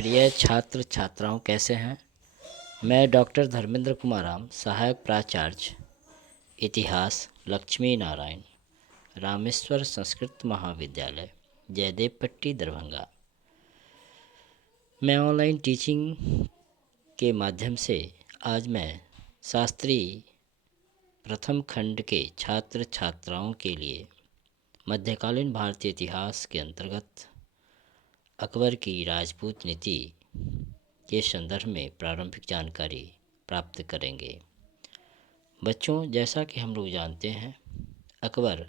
प्रिय छात्र छात्राओं, कैसे हैं। मैं डॉक्टर धर्मेंद्र कुमार राम, सहायक प्राचार्य इतिहास, लक्ष्मी नारायण, रामेश्वर संस्कृत महाविद्यालय, जयदेव पट्टी, दरभंगा। मैं ऑनलाइन टीचिंग के माध्यम से आज मैं शास्त्री प्रथम खंड के छात्र छात्राओं के लिए मध्यकालीन भारतीय इतिहास के अंतर्गत अकबर की राजपूत नीति के संदर्भ में प्रारंभिक जानकारी प्राप्त करेंगे। बच्चों, जैसा कि हम लोग जानते हैं, अकबर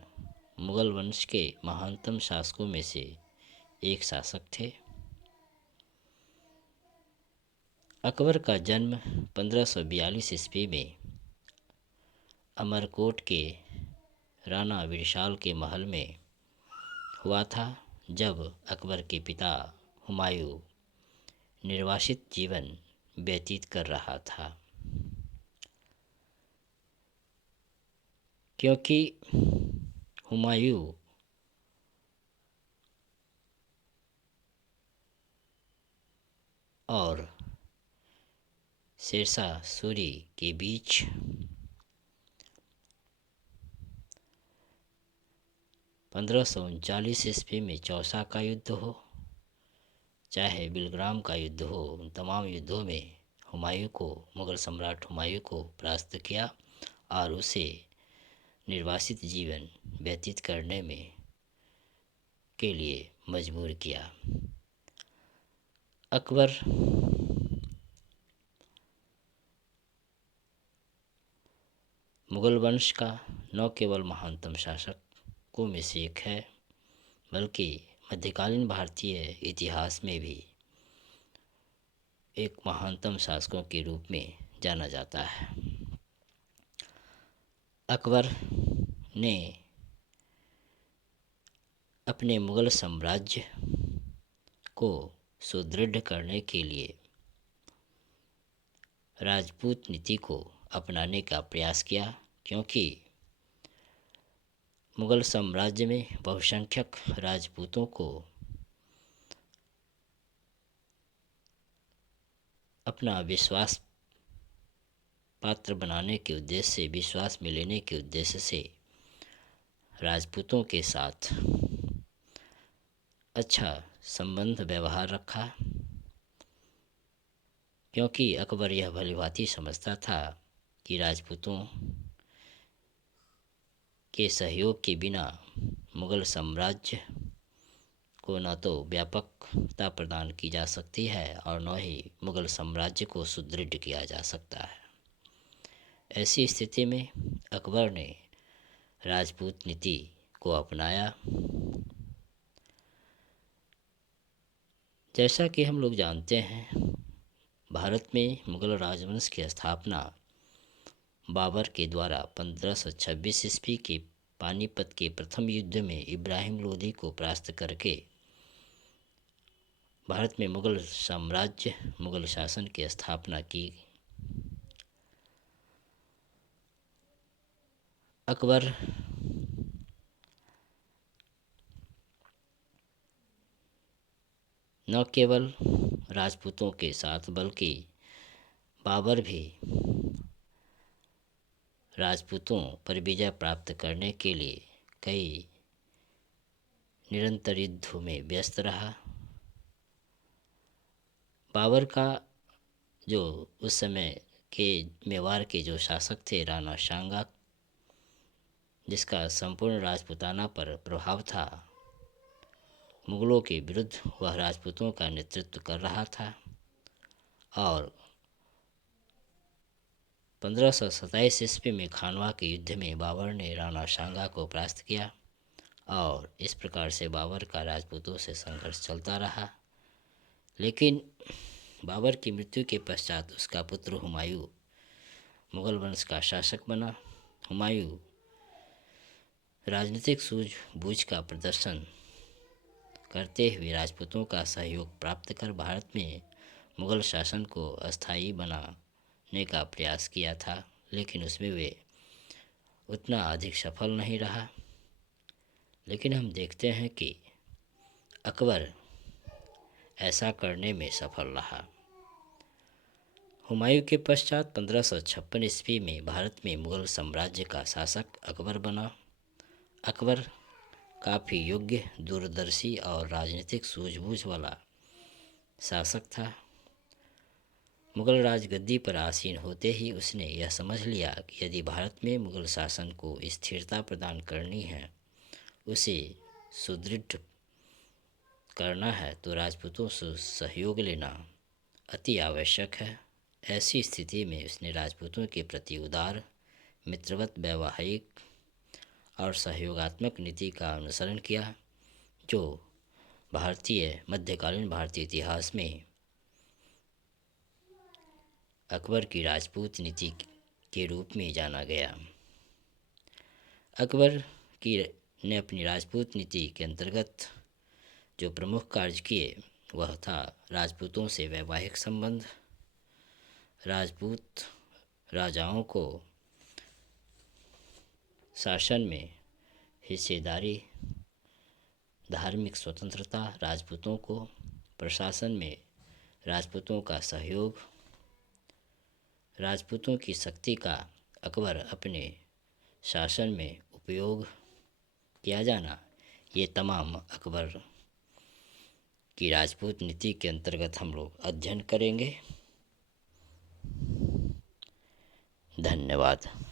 मुगल वंश के महानतम शासकों में से एक शासक थे। अकबर का जन्म 1542 ईस्वी में अमरकोट के राणा विशाल के महल में हुआ था, जब अकबर के पिता हुमायूं निर्वासित जीवन व्यतीत कर रहा था। क्योंकि हुमायूं और शेरशाह सूरी के बीच 1539 ईस्वी में चौसा का युद्ध हो, चाहे बिलग्राम का युद्ध हो, उन तमाम युद्धों में मुगल सम्राट हुमायूं को परास्त किया और उसे निर्वासित जीवन व्यतीत करने में के लिए मजबूर किया। अकबर मुगल वंश का न केवल महानतम शासकों में से एक है, बल्कि मध्यकालीन भारतीय इतिहास में भी एक महानतम शासकों के रूप में जाना जाता है। अकबर ने अपने मुगल साम्राज्य को सुदृढ़ करने के लिए राजपूत नीति को अपनाने का प्रयास किया, क्योंकि मुगल साम्राज्य में बहुसंख्यक राजपूतों को अपना विश्वास पात्र बनाने के उद्देश्य से, विश्वास में लेने के उद्देश्य से राजपूतों के साथ अच्छा संबंध व्यवहार रखा, क्योंकि अकबर यह भलीभांति समझता था कि राजपूतों के सहयोग के बिना मुगल साम्राज्य को न तो व्यापकता प्रदान की जा सकती है और न ही मुगल साम्राज्य को सुदृढ़ किया जा सकता है। ऐसी स्थिति में अकबर ने राजपूत नीति को अपनाया। जैसा कि हम लोग जानते हैं, भारत में मुगल राजवंश की स्थापना बाबर के द्वारा 1526 ईस्वी के पानीपत के प्रथम युद्ध में इब्राहिम लोदी को परास्त करके भारत में मुगल साम्राज्य, मुगल शासन की स्थापना की। अकबर न केवल राजपूतों के साथ, बल्कि बाबर भी राजपूतों पर विजय प्राप्त करने के लिए कई निरंतर युद्धों में व्यस्त रहा। बाबर का जो उस समय के मेवाड़ के जो शासक थे, राणा सांगा, जिसका संपूर्ण राजपूताना पर प्रभाव था, मुगलों के विरुद्ध वह राजपूतों का नेतृत्व कर रहा था और 1527 ईस्वी में खानवा के युद्ध में बाबर ने राणा सांगा को परास्त किया और इस प्रकार से बाबर का राजपूतों से संघर्ष चलता रहा। लेकिन बाबर की मृत्यु के पश्चात उसका पुत्र हुमायूं मुगल वंश का शासक बना। हुमायूं राजनीतिक सूझबूझ का प्रदर्शन करते हुए राजपूतों का सहयोग प्राप्त कर भारत में मुगल शासन को अस्थायी बनाने का प्रयास किया था, लेकिन उसमें वे उतना अधिक सफल नहीं रहा। लेकिन हम देखते हैं कि अकबर ऐसा करने में सफल रहा। हुमायूं के पश्चात 1556 ईस्वी में भारत में मुगल साम्राज्य का शासक अकबर बना। अकबर काफ़ी योग्य, दूरदर्शी और राजनीतिक सूझबूझ वाला शासक था। मुगल राजगद्दी पर आसीन होते ही उसने यह समझ लिया कि यदि भारत में मुगल शासन को स्थिरता प्रदान करनी है, उसे सुदृढ़ करना है, तो राजपूतों से सहयोग लेना अति आवश्यक है। ऐसी स्थिति में उसने राजपूतों के प्रति उदार, मित्रवत, वैवाहिक और सहयोगात्मक नीति का अनुसरण किया, जो मध्यकालीन भारतीय इतिहास में अकबर की राजपूत नीति के रूप में जाना गया। अकबर की ने अपनी राजपूत नीति के अंतर्गत जो प्रमुख कार्य किए वह था राजपूतों से वैवाहिक संबंध, राजपूत राजाओं को शासन में हिस्सेदारी, धार्मिक स्वतंत्रता, राजपूतों को प्रशासन में राजपूतों का सहयोग, राजपूतों की शक्ति का अकबर अपने शासन में उपयोग किया जाना, ये तमाम अकबर की राजपूत नीति के अंतर्गत हम लोग अध्ययन करेंगे। धन्यवाद।